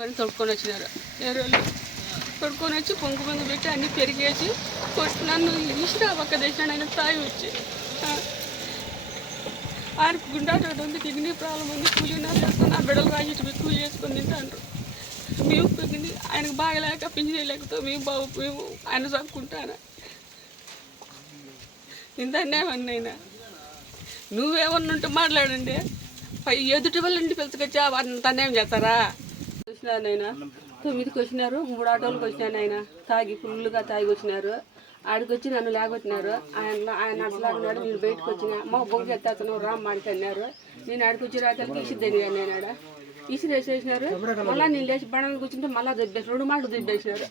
పని తొడుక్కొని వచ్చినారు. ఎరువులు తొడుక్కొని వచ్చి పొంగు పొంగు పెట్టి అన్నీ పెరిగేసి నన్ను ఇసిరా పక్క దేశాన్ని ఆయన తాగి వచ్చి ఆయనకు గుండాటోటి ఉంది కిడ్నీ ప్రాబ్లం ఉంది పూజ చేస్తాను ఆ బిడ్డలు రాసి ఎక్కువ చేసుకొని తింటాను మేము కిడ్నీ ఆయనకు బాగలేక పింఛన్ లేకపోతే మేము బాగు మేము ఆయన చదువుకుంటాను ఇంత అన్యాయం నువ్వేమన్నా ఉంటే మాట్లాడండి ఎదుటి వాళ్ళ ఇంటి పిలుచుకొచ్చా అంత చేస్తారా? వచ్చినారు నాయన. తొమ్మిదికి వచ్చినారు మూడు ఆటోలకు వచ్చినారు ఆయన తాగి ఫుల్గా తాగి వచ్చినారు. ఆడికి వచ్చి నన్ను లేకొచ్చినారు ఆయన ఆయన అసలాడినాడు నేను బయటకు వచ్చిన. మా బొగ్గు ఎత్తాను రామ్ మాడికి అన్నారు. నేను ఆడికి వచ్చి రాతలకి ఇసిద్దని నేను ఆడ. ఇసిరి వేసేసినారు మళ్ళీ నేను లేచి బండలు కూర్చుంటే మళ్ళీ దెబ్బేసి రెండు మాటలు దెబ్బేసినారు.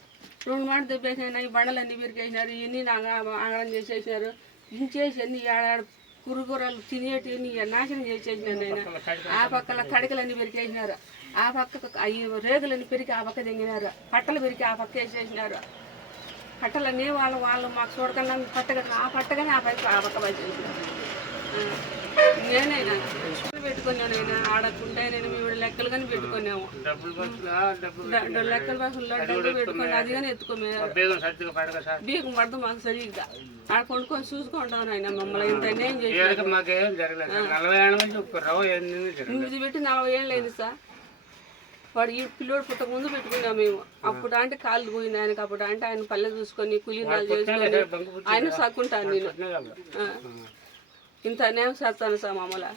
రెండు మాటలు దెబ్బేసినాయి ఈ బండలు అన్ని విరికేసినారు ఇవన్నీ ఆగడం చేసేసినారు. ఇంచేసి అన్ని ఆడ తినేటివి తినేటి నాశనం చేసేసినారు ఆయన ఆ పక్కల కడకలన్నీ పెరికేసినారు. ఆ పక్క అవి రేగులన్నీ పెరిగి ఆ పక్క తెంగినారు. పట్టలు పెరిగి ఆ పక్క వేసేసినారు. పట్టలన్నీ వాళ్ళు వాళ్ళు మాకు చూడకుండా పట్టగట్టిన ఆ పట్టగానే ఆ పక్క ఆ పక్క వేసేసినారు నేనైనా? పెట్టుకున్నానైనా ఆడకుంటే నేను? మేము లెక్కలు కానీ పెట్టుకున్నాము. డబ్బులు బస్సులా డబ్బులు పెట్టుకొని అది కానీ ఎత్తుకోమే బేగం పడదు మాకు సరిగ్గా. ఆడ కొనుక్కొని చూసుకుంటాను ఆయన మమ్మల్ని ఇంత అన్యాయం చేసి ఇది పెట్టి నలభై ఏళ్ళు అయింది సార్. వాడు ఈ పిల్లోడు పుట్టక ముందు పెట్టుకున్నాం మేము. అప్పుడు అంటే కాళ్ళు పోయింది ఆయనకి అప్పుడు అంటే ఆయన పల్లె చూసుకొని కూలీనాలు చేసుకొని ఆయన సాక్కుంటాను నేను. ఆ. ఇంత అన్యాయం చేస్తాను సార్ మమ్మల్ని.